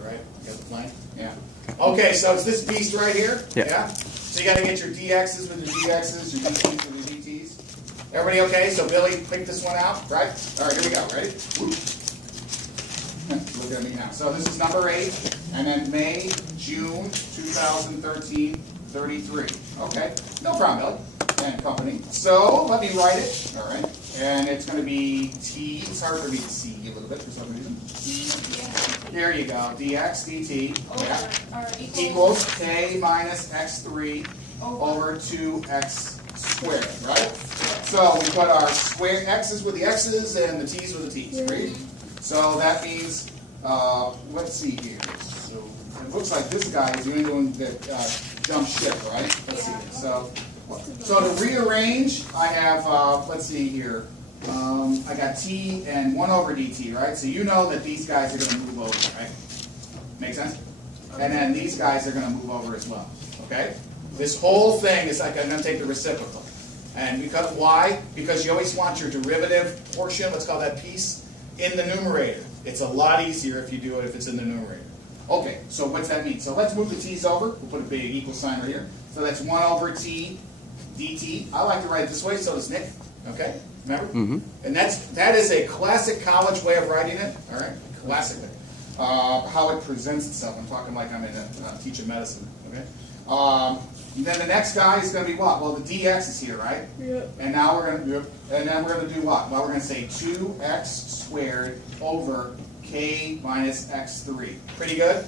right? You got the plank? Yeah. Okay, so it's this beast right here. Yeah. So you got to get your dx's with your dx's, your dt's with your dt's. Everybody okay? So Billy picked this one out, right? All right, here we go. Ready? Woo. Look at me now. So this is number 8, and then May, June 2013, 33. Okay, no problem, Billy. And company. So let me write it. All right, and it's going to be T. It's hard for me to see a little bit for some reason. Here you go. dx dt equals k minus x3 over 2x squared. Right. So we put our square x's with the x's and the t's with the t's. Right? So that means, let's see here. So it looks like this guy is doing the jump ship, right? Let's see. So to rearrange, I have, let's see here. I got t and 1 over dt, right? So you know that these guys are going to move over, right? Make sense? And then these guys are going to move over as well, okay? This whole thing is like, I'm going to take the reciprocal. And because why? Because you always want your derivative portion, let's call that piece, in the numerator. It's a lot easier if you do it if it's in the numerator. Okay, so what's that mean? So let's move the t's over. We'll put a big equal sign right here. So that's 1 over t dt. I like to write it this way, so does Nick. Okay, remember? Mm-hmm. And that is a classic college way of writing it. All right, classic. How it presents itself. I'm talking like I'm in teaching medicine. Okay. Then the next guy is going to be what? Well, the dx is here, right? Yep. And now we're going to do what? Well, we're going to say 2x squared over k minus x3. Pretty good?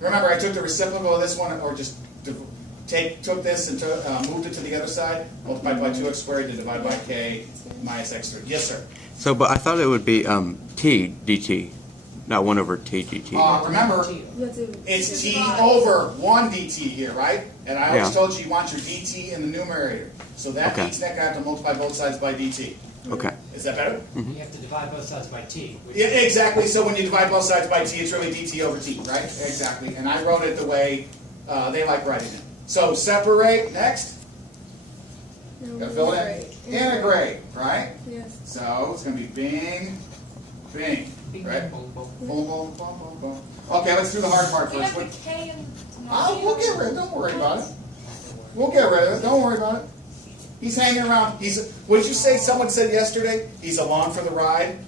Remember, I took the reciprocal of this one, or just took this and moved it to the other side, multiplied by 2x squared to divide by k minus x3. Yes, sir? So, but I thought it would be t dt, not 1 over t dt. Remember, it's t over 1 dt here, right? And I always told you want your dt in the numerator. So that means that I have to multiply both sides by dt. Okay. Is that better? Mm-hmm. You have to divide both sides by t. Yeah, exactly. So when you divide both sides by t, it's really dt over t, right? Exactly. And I wrote it the way they like writing it. So separate, next. Gotta fill it in. Integrate, right? Yes. So it's going to be bing, bing, right? Boom, boom, boom, boom, boom, boom. Okay, let's do the hard part first. We have the K and We'll get rid of it. Don't worry about it. We'll get rid of it. Don't worry about it. He's hanging around. What did you say? Someone said yesterday he's along for the ride.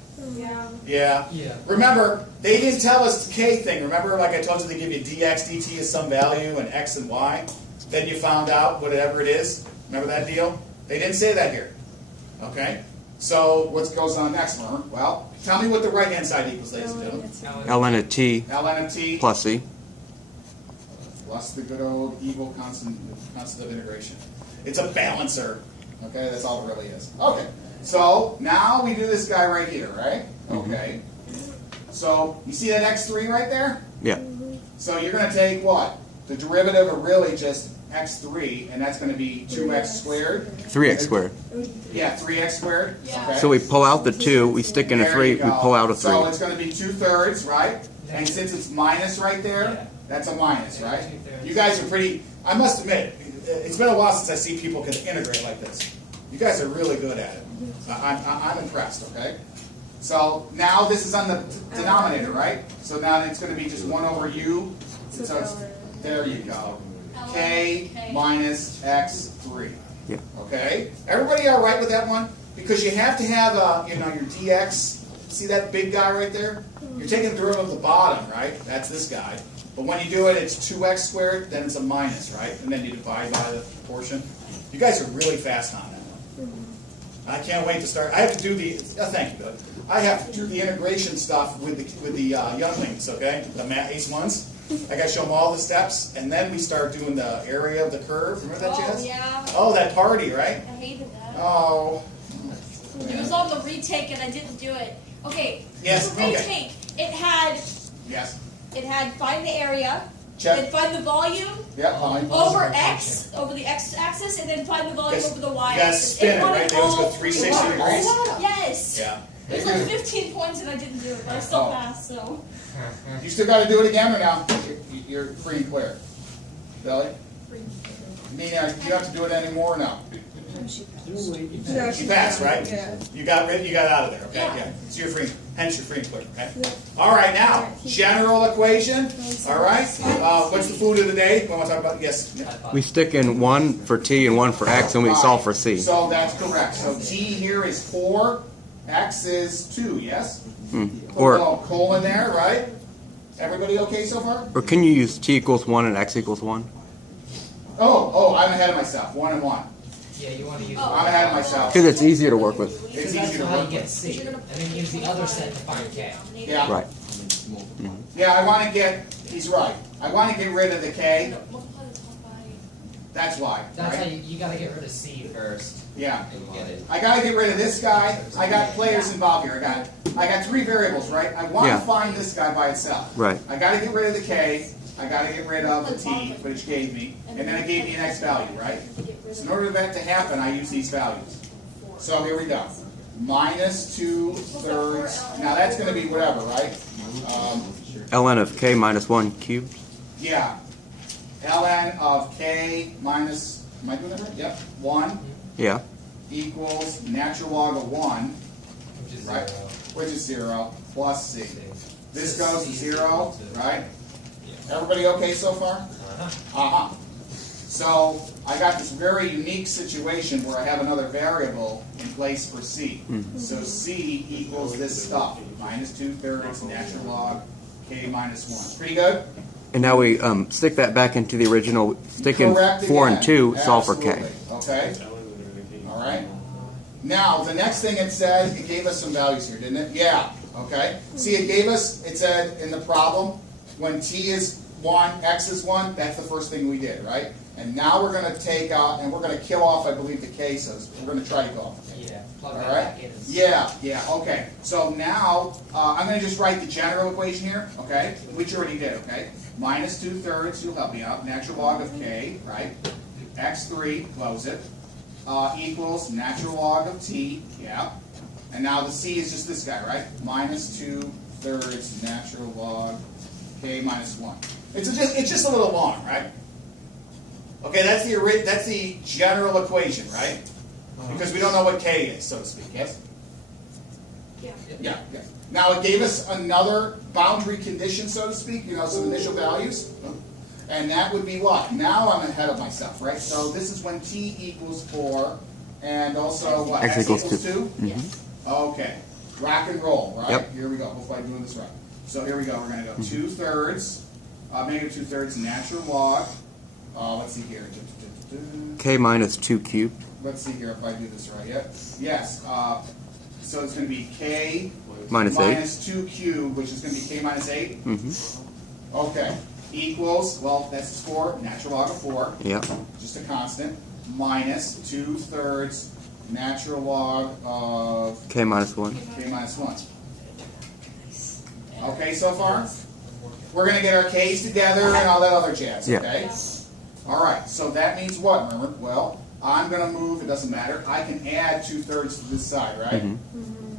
Yeah. Remember, they didn't tell us the k thing. Remember, like I told you, they give you dx dt as some value and x and y. Then you found out whatever it is. Remember that deal? They didn't say that here. Okay. So what goes on next, Murmer? Well, tell me what the right hand side equals, ladies and gentlemen. ln of t ln of t plus c plus the good old evil constant of integration. It's a balancer. Okay, that's all it really is. Okay, so now we do this guy right here, right? Okay. So you see that x3 right there? Yeah. So you're going to take what? The derivative of really just x3, and that's going to be 2x squared. 3x squared. Yeah, 3x squared. Yeah. Okay. So we pull out the 2, we stick in a 3, we pull out a 3. So it's going to be 2/3, right? And since it's minus right there, that's a minus, right? You guys are pretty, I must admit, it's been a while since I see people can integrate like this. You guys are really good at it. I'm impressed, okay? So now this is on the denominator, right? So now it's going to be just 1 over u. So there you go. K minus x3. Yeah. Okay? Everybody all right with that one? Because you have to have your dx. See that big guy right there? You're taking the derivative of the bottom, right? That's this guy. But when you do it, it's 2x squared, then it's a minus, right? And then you divide by the portion. You guys are really fast on that one. I can't wait to start. I have to do the, thank you, Bill. I have to do the integration stuff with the younglings, okay? The AICE ones. I got to show them all the steps, and then we start doing the area of the curve. Remember that, Jazz? Yeah. Oh, that party, right? I hated that. Oh. It was on the retake, and I didn't do it. Okay. Yes. The retake. It had. Yes. It had find the area. Check. Then find the volume. Yeah. Volume. Over x, over the x-axis, and then find the volume over the y-axis. You got to spin it, right? There was the 360 degrees. Yes. Yeah. It was like 15 points, and I didn't do it, but I still passed. So. You still got to do it again, or now? You're free and clear. Billy? Meaning, do you have to do it anymore or no? Yeah, You passed, right? Yeah. You got out of there, okay? Yeah. So you're free, hence you're free and clear, okay? All right, now, general equation, all right? What's the food of the day? We want to talk about, yes? Yeah. We stick in one for t and one for x, and we solve for c. So that's correct. So t here is 4, x is 2, yes? Put a Or little colon there, right? Everybody okay so far? can you use t equals 1 and x equals 1? Oh, I'm ahead of myself. 1 and 1. Yeah, you want to use I'm ahead of myself. Because it's easier to work with. It's Because that's easier to how you work get with. C. And then use the other set to find K. Yeah. Right. Yeah, I want to get, he's right. I want to get rid of the k. Multiply the top by. That's why, That's how right? you gotta get rid of C first. Yeah. And get it. I got to get rid of this guy. I got players involved here. I got 3 variables, right? I want Yeah. to find this guy by itself. Right. I got to get rid of the k. I got to get rid of the t, which gave me, and then it gave me an x value, right? So in order for that to happen, I use these values. So here we go. Minus 2/3. Now that's going to be whatever, right? ln of k minus 1 cubed. Yeah. ln of k minus, am I doing that right? Yep. 1 Yeah. equals natural log of 1, Which is right? 0. Which is 0, plus c. This So goes to C is 0, equal to- right? Everybody okay so far? Uh-huh. So I got this very unique situation where I have another variable in place for c. So c equals this stuff, minus 2/3 natural log k minus 1. Pretty good? And now we stick that back into the original, stick in Correct 4 again. and 2, solve for k. Absolutely. Okay? All right. Now, the next thing it said, it gave us some values here, didn't it? Yeah. Okay. See, it said in the problem, when t is 1, x is 1, that's the first thing we did, right? And now we're going to take out, and we're going to kill off, I believe, the k, so we're going to try to kill off the k. Yeah, plug All that right? back in. And Yeah, okay. So now, I'm going to just write the general equation here, okay? Which you already did, okay? Minus 2/3, you'll help me out, natural log of k, right? x3, close it, equals natural log of t, yeah. And now the c is just this guy, right? Minus 2/3 natural log k minus 1. It's just a little long, right? Okay, that's the general equation, right? Because we don't know what k is, so to speak, yes? Yeah. Yeah. Now it gave us another boundary condition, so to speak, some initial values. And that would be what? Now I'm ahead of myself, right? So this is when t equals 4, and also what? X equals 2. Yes. Okay. Rock and roll, right? Yep. Here we go. Hopefully I'm doing this right. So here we go. We're going to go 2/3, negative 2/3 natural log. Let's see here. K minus 2 cubed. Let's see here if I do this right. Yep. Yes. So it's going to be k Minus 8. minus 2 cubed, which is going to be k minus 8. Mm-hmm. Okay. Equals, well, that's 4, natural log of 4, Yeah. just a constant, minus 2/3 natural log of K minus 1. k minus 1. Okay, so far? We're going to get our k's together and all that other jazz, Yeah. okay? All right, so that means what, Murmer? Well, I'm going to move, it doesn't matter, I can add 2/3 to this side, right?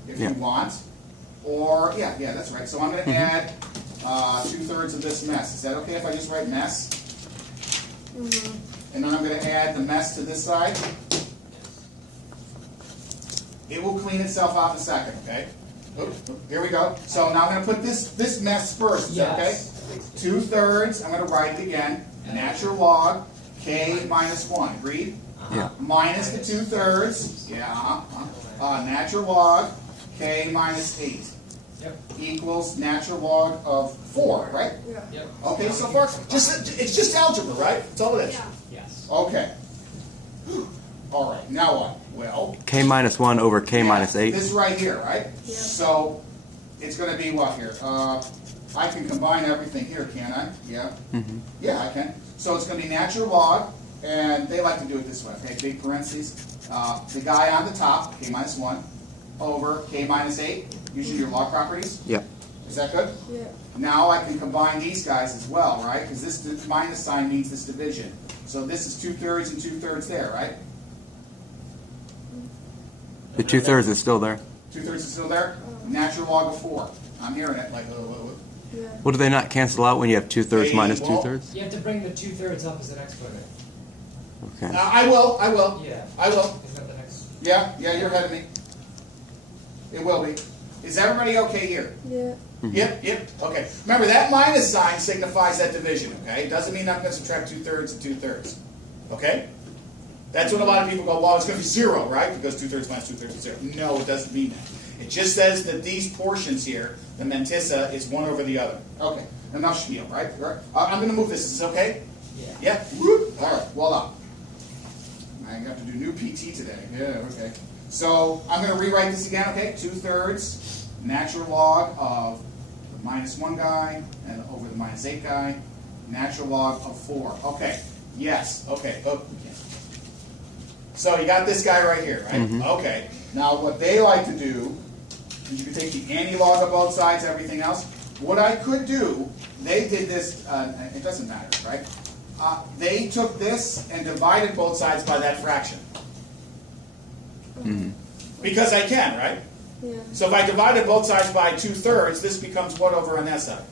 If Yeah. you want. Or, yeah, that's right. So I'm going to add 2/3 of this mess. Is that okay if I just write mess? And then I'm going to add the mess to this side. It will clean itself out in a second, okay? Here we go. So now I'm going to put this mess first. Is that okay? Yes. 2/3, I'm going to write it again. Natural log k minus 1. Agreed? Yeah. Minus the 2/3. Yeah. Natural log k minus 8. Yep. Equals natural log of 4, right? Yep. Okay, so far, it's just algebra, right? That's all it is. Yeah. Yes. Okay. All right, now what? Well, K minus 1 over K yeah, minus 8. this right here, right? Yeah. So it's going to be what here? I can combine everything here, can't I? Yeah. Mm-hmm. Yeah, I can. So it's going to be natural log, and they like to do it this way, okay? Big parentheses. The guy on the top, k minus 1, over k minus 8, using your log properties. Yeah. Is that good? Yeah. Now I can combine these guys as well, right? Because this minus sign means this division. So this is 2/3 and 2/3 there, right? The 2/3 is still there. 2/3 is still there? Natural log of 4. I'm hearing it like, Yeah. Well, do they not cancel out when you have 2/3 minus Well, 2/3? You have to bring the 2/3 up as an exponent. Okay. I will. Yeah. I will. Isn't that the next? Yeah, you're ahead of me. It will be. Is everybody okay here? Yeah. Yep, okay. Remember, that minus sign signifies that division, okay? It doesn't mean I'm going to subtract 2/3 and 2/3, okay? That's when a lot of people go, well, it's going to be 0, right? Because 2/3 minus 2/3 is 0. No, it doesn't mean that. It just says that these portions here, the mantissa, is one over the other. Okay, enough spiel, right? I'm going to move this. Is this okay? Yeah. Yeah? Whoop. All right, voila. I have to do new PT today. Yeah, okay. So I'm going to rewrite this again, okay? 2/3 natural log of the -1 guy and over the -8 guy. Natural log of 4. Okay. Yes. Okay. Oh. So you got this guy right here, right? Okay. Now what they like to do is you can take the anti-log of both sides, everything else. What I could do, they did this, it doesn't matter, right? They took this and divided both sides by that fraction. Because I can, right? Yeah. So if I divided both sides by 2/3, this becomes what over on that side?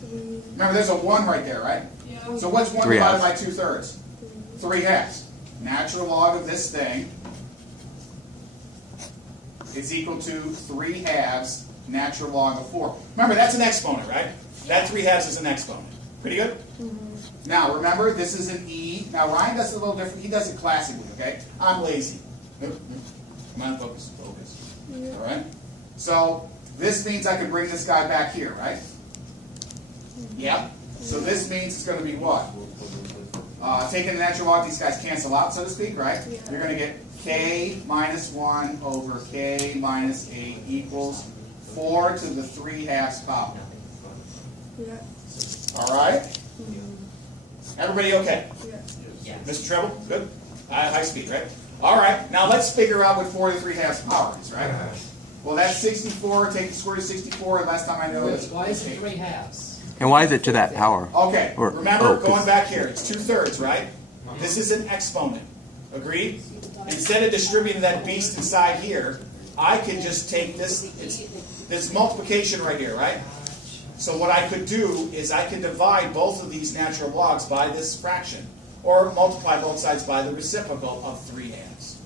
3. Remember, there's a 1 right there, right? Yeah. So what's 1 3 divided by halves. 2/3? 3 halves. Natural log of this thing is equal to 3 halves natural log of 4. Remember, that's an exponent, right? That 3 halves is an exponent. Pretty good? Now, remember, this is an E. Now, Ryan does it a little different. He does it classically, okay? I'm lazy. Come on, focus. Yeah. All right? So, this means I can bring this guy back here, right? Yep. So this means it's going to be what? Taking the natural log, these guys cancel out, so to speak, right? Yeah. You're going to get k minus 1 over k minus 8 equals 4 to the 3 halves power. Yeah. All right? Everybody okay? Yeah. Yeah. Mr. Treble, good? High speed, right? All right, now let's figure out what 4 to the 3 halves power is, right? Well, that's 64. Take the square root of 64. Last time I know it was Why is it 8. 3 halves? And why is it to that power? Okay, Or- remember, oh, 'cause- going back here, it's 2/3, right? This is an exponent. Agreed? Instead of distributing that beast inside here, I can just take this, this multiplication right here, right? So what I could do is I could divide both of these natural logs by this fraction, or multiply both sides by the reciprocal of 3 halves.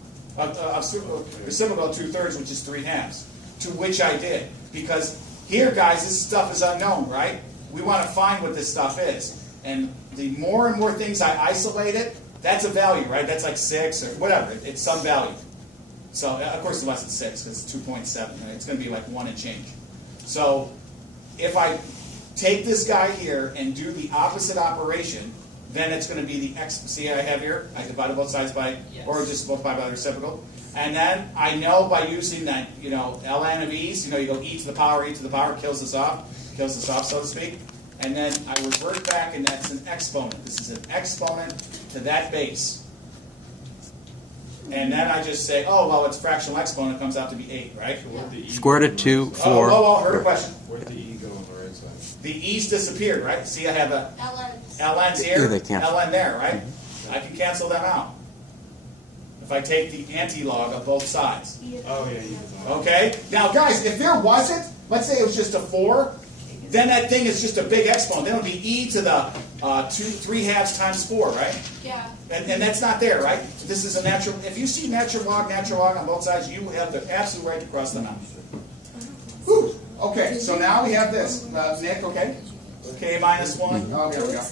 Reciprocal of 2/3, which is 3 halves, to which I did. Because here, guys, this stuff is unknown, right? We want to find what this stuff is. And the more and more things I isolate it, that's a value, right? That's like 6 or whatever. It's some value. So, of course, it's less than 6 because it's 2.7. Right? It's going to be like 1 and change. So, if I take this guy here and do the opposite operation, then it's going to be the x. See, I have here, I divided both sides by, Yes. or just multiply by the reciprocal. And then I know by using that, ln of e's, you go e to the power, kills this off, so to speak. And then I revert back, and that's an exponent. This is an exponent to that base. And then I just say, oh, well, it's fractional exponent, comes out to be 8, right? Where'd the E, Square root of 2, 4. Oh, heard a question. where'd the E go on the right side? The e's disappeared, right? See, I have a LNs. ln's here, Yeah, they cancel. ln there, right? I can cancel them out. If I take the anti-log of both sides. Oh, yeah, you Okay? Now, guys, if there wasn't, let's say it was just a 4, then that thing is just a big exponent. Then it would be e to the 3 halves times 4, right? Yeah. And that's not there, right? This is a natural. If you see natural log on both sides, you have the absolute right to cross them out. Whew. Okay, so now we have this. Nick, okay? K minus 1. Oh, here we go.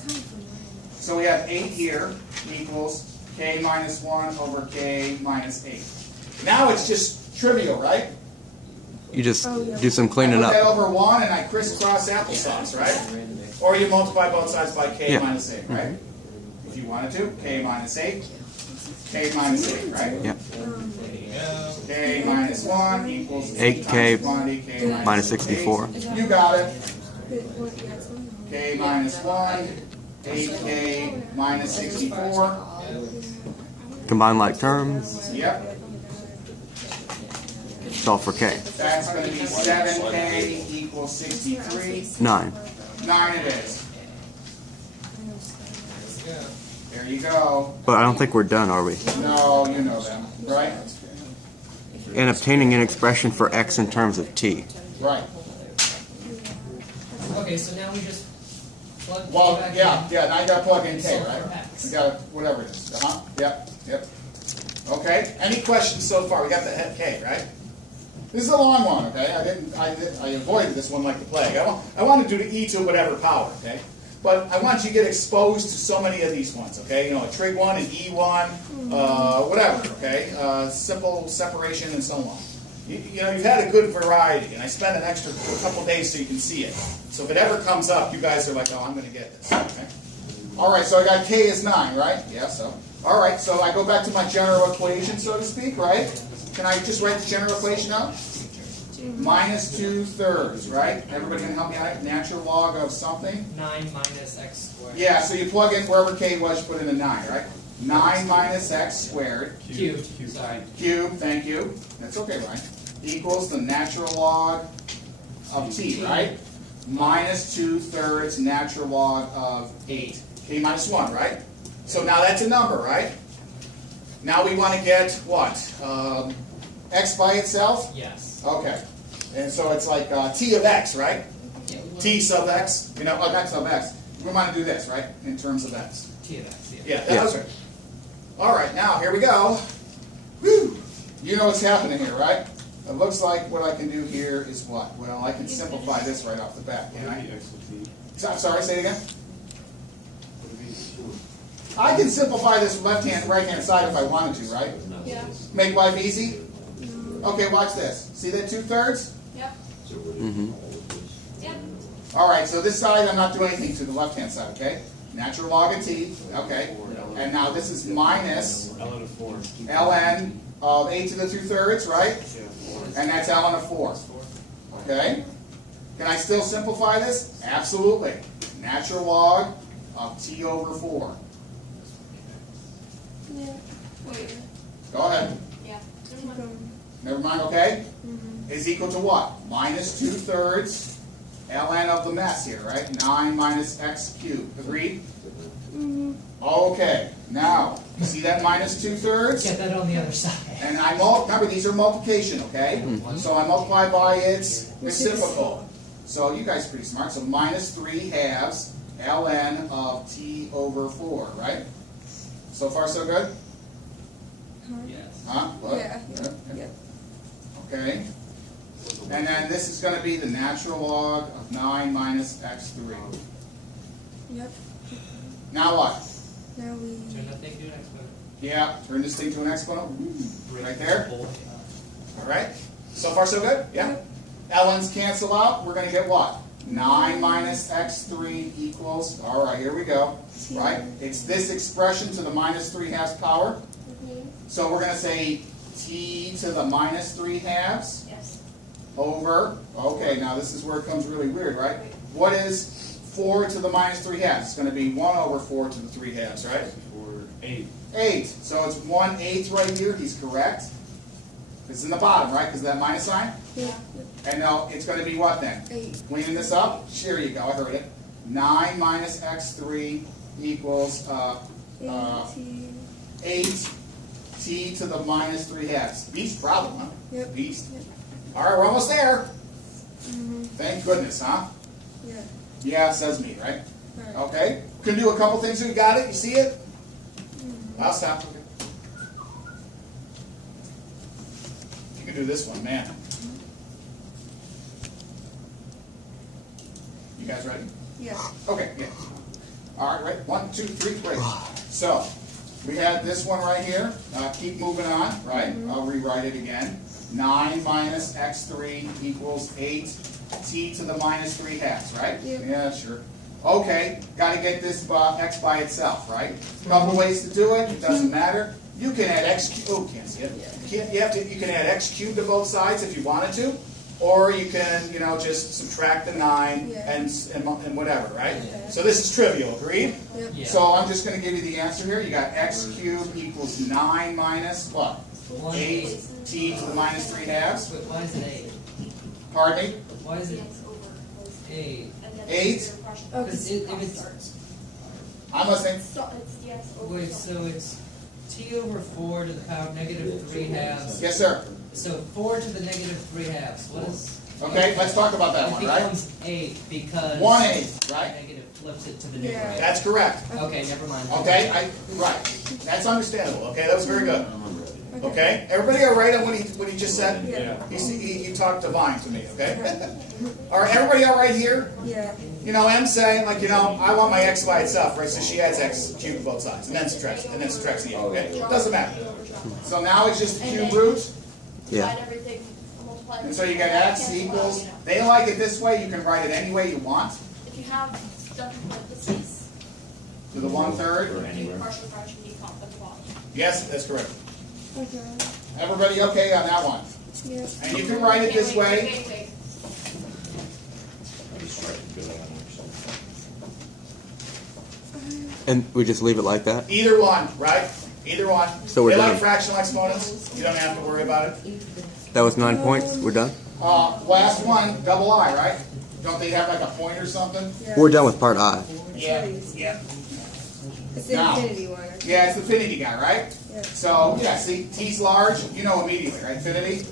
So we have 8 here equals k minus 1 over k minus 8. Now it's just trivial, right? You just do some I cleaning put that up. over 1 and I crisscross applesauce, right? Or you multiply both sides by k Yeah. minus 8, right? If you wanted to, k minus 8, k minus 8, right? Yep. K minus 1 equals 8K times quantity, k minus 64. 8. You got it. Wait, what? Yeah, it's on. K minus 1, 8k minus 64. Combine like terms. Yep. Solve for K. That's going to be 7k equals 63. 9. 9 it is. There you go. But I don't think we're done, are we? No, you know them, right? And obtaining an expression for x in terms of t. Right. Okay, so now we just plug Well, back yeah, in. now you got to plug in k, right? For X. x. We got whatever it is. Yep. Okay. Any questions so far? We got the head K, right? This is a long one, okay? I avoided this one like the plague. I want to do the e to whatever power, okay? But I want you to get exposed to so many of these ones, okay? You know, a trig one, an e one, whatever, okay? Simple separation and so on. You know, you've had a good variety, and I spent an extra couple days so you can see it. So if it ever comes up, you guys are like, oh, I'm going to get this, okay? All right, so I got k is 9, right? Yeah, so. All right, so I go back to my general equation, so to speak, right? Can I just write the general equation out? Minus 2/3, right? Everybody can help me out? Natural log of something? 9 minus x squared. Yeah, so you plug in wherever k was, you put in a 9, right? 9 minus x squared. Cubed. Sorry. Cube, thank you. That's okay, Ryan. Equals the natural log of t, right? Minus 2/3 natural log of 8. K minus 1, right? So now that's a number, right? Now we want to get what? X by itself? Yes. Okay. And so it's like t of x, right? Yeah, T sub x, you know, x sub x. We want to do this, right? In terms of x. T of x. Yeah, that was right. All right, now here we go. Whew. You know what's happening here, right? It looks like what I can do here is what? Well, I can simplify this right off the bat, can What I? would be x of t? I'm sorry, say it again. What would be I can simplify this left-hand, right-hand side if I wanted to, right? Yeah. Make life easy? Okay, watch this. See that 2/3? Yep. Mm-hmm. Yep. All right, so this side, I'm not doing anything to the left-hand side, okay? Natural log of t, okay? And now this is minus ln of 4? ln of 8 to the 2/3, right? Yeah, 4. And that's ln of 4. Okay? Can I still simplify this? Absolutely. Natural log of t over 4. Yeah. Wait. Go ahead. Yeah. Keep going. Never mind, okay? Mm-hmm. Is equal to what? Minus 2/3 ln of the mess here, right? 9 minus x cubed. Agreed? Mm-hmm. Okay. Now, you see that minus 2/3? Get that on the other side. And I remember these are multiplication, okay? So I multiply by its reciprocal. So you guys are pretty smart. So minus 3/2 ln of t over 4, right? So far so good? Yes. Huh? What? Yeah. Yeah. Okay. And then this is going to be the natural log of 9 minus x3. Yep. Now what? Now we. Turn that thing to an exponent. Yeah, turn this thing to an exponent. Right there. Bold. All right. So far so good? Yeah? Ln's cancel out. We're going to get what? 9 minus x3 equals, all right, here we go. Right? It's this expression to the minus 3/2 power. So we're going to say t to the minus 3/2 Yes. over, okay, now this is where it comes really weird, right? What is 4 to the minus 3/2? It's going to be 1 over 4 to the 3/2, right? 4, 8. 8. So it's 1/8 right here. He's correct. It's in the bottom, right? Because of that minus sign? Yeah. And now it's going to be what then? 8. Cleaning this up? There you go. I heard it. 9 minus x3 equals 18. 8 t to the minus 3/2. Beast problem, huh? Yep. Beast. Yep. All right, we're almost there. Mm-hmm. Thank goodness, huh? Yeah. Yeah, it says me, right? Alright. Okay. Can do a couple things. We got it. You see it? I'll stop. You can do this one, man. You guys ready? Yeah. Okay, yeah. All right, right. 1, 2, 3, great. So, we had this one right here. Keep moving on, right? I'll rewrite it again. 9 minus x3 equals 8 t to the minus 3/2, right? Yep. Yeah, sure. Okay, got to get this x by itself, right? Couple ways to do it. It doesn't matter. You can add x cubed. Oh, can't see it. You can add x cubed to both sides if you wanted to, or you can, you know, just subtract the 9 Yeah. and whatever, right? Yeah. So this is trivial. Agreed? Yep. Yeah. So I'm just going to give you the answer here. You got x cubed equals 9 minus what? 8 t to the minus 3/2. Wait, why is it 8? Pardon me? Why is it 8? 8? Okay. Because if it's I'm listening. So it's dx over. wait, so it's t over 4 to the power of negative 3/2. Yes, sir. So 4 to the negative 3/2. What is Okay, let's talk about that It one, right? becomes 8 because 1/8, right? negative flips it to the Yeah. numerator. That's correct. Okay, never mind. Okay, right. That's understandable. Okay, that was very good. Okay, everybody all right on what he just said? Yeah. He talked divine to me. Okay. All right, everybody all right here? Yeah. You know, M's saying, like, you know, I want my x by itself, right? So she adds x cubed to both sides, and then subtracts the 8, okay? Doesn't matter. So now it's just the cube root, Yeah. Divide everything, multiply. and so you get x equals, they like it this way, you can write it any way you want, If you have stuff in parentheses, to the 1/3. do partial fraction decomp at the bottom. Yes, that's correct. Okay. Everybody okay on that one? Yeah. And you can write it this way. Wait. And we just leave it like that? Either one, right? Either one. So we're They like done. fractional exponents, you don't have to worry about it. That was 9 points? We're done? Last one, double I, right? Don't they have like a point or something? Yeah. We're done with part I. Yeah. It's the Now. infinity one. Okay? Yeah, it's the infinity guy, right? Yeah. So, yeah, see, t's large, you know immediately, right? Infinity.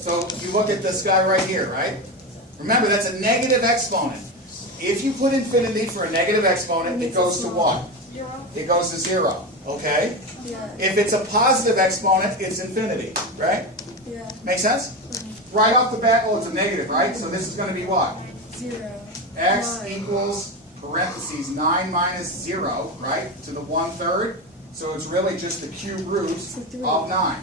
So you look at this guy right here, right? Remember, that's a negative exponent. If you put infinity for a negative exponent, it goes to what? 0. It goes to 0, okay? Yeah. If it's a positive exponent, it's infinity, right? Yeah. Make sense? Right off the bat, well, it's a negative, right? So this is going to be what? 0. X 9. equals, parentheses, 9 minus 0, right? To the 1/3. So it's really just the cube root So 3. of 9.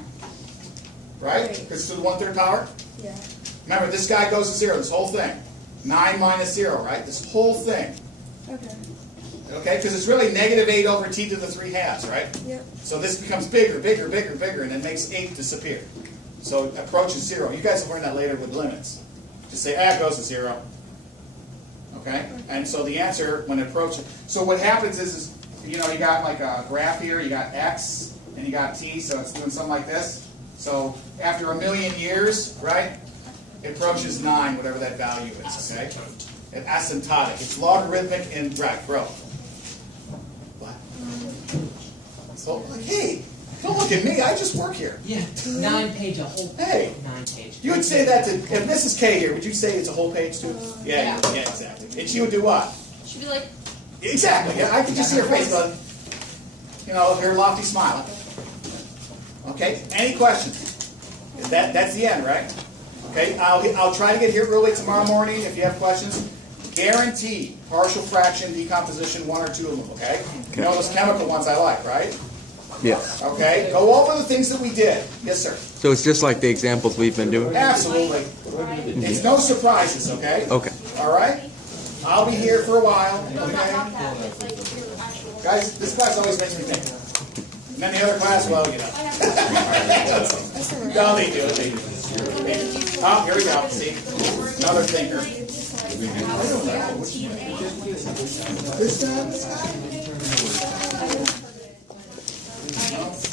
Right? Right. Because it's to the 1/3 power. Yeah. Remember, this guy goes to 0, this whole thing. 9 minus 0, right? This whole thing. Okay. Okay? Because it's really negative 8 over t to the 3/2, right? Yep. So this becomes bigger, bigger, bigger, bigger, and it makes 8 disappear. So it approaches 0. You guys will learn that later with limits. Just say, it goes to 0. Okay? And so the answer, when it approaches... So what happens is, you know, you got like a graph here, you got x, and you got t, so it's doing something like this. So after 1,000,000 years, right, it approaches 9, whatever that value is, okay? It's asymptotic. It's logarithmic in growth. What? So, hey, don't look at me. I just work here. Yeah, 9 page, a whole Hey. 9 page. You would say that to, if Mrs. K here, would you say it's a whole page too? Yeah, exactly. And she would do what? Should be like, Exactly. Yeah, I could just see her face, but you know, her lofty smile. Okay. Any questions? That's the end, right? Okay. I'll try to get here early tomorrow morning if you have questions. Guaranteed partial fraction decomposition, 1 or 2 of them. Okay. You know those chemical ones I like, right? Yes. Okay. Go over the things that we did. Yes, sir. So it's just like the examples we've been doing? Absolutely. It's no surprises. Okay. Okay. All right. I'll be here for a while. no, Okay. not that. It's like your actual. Guys, this class always makes me think. And then the other class, well, you know. That's all right. No, they do. They do. Oh, here we go. See? Another thinker.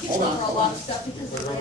Hold on. For a lot of stuff because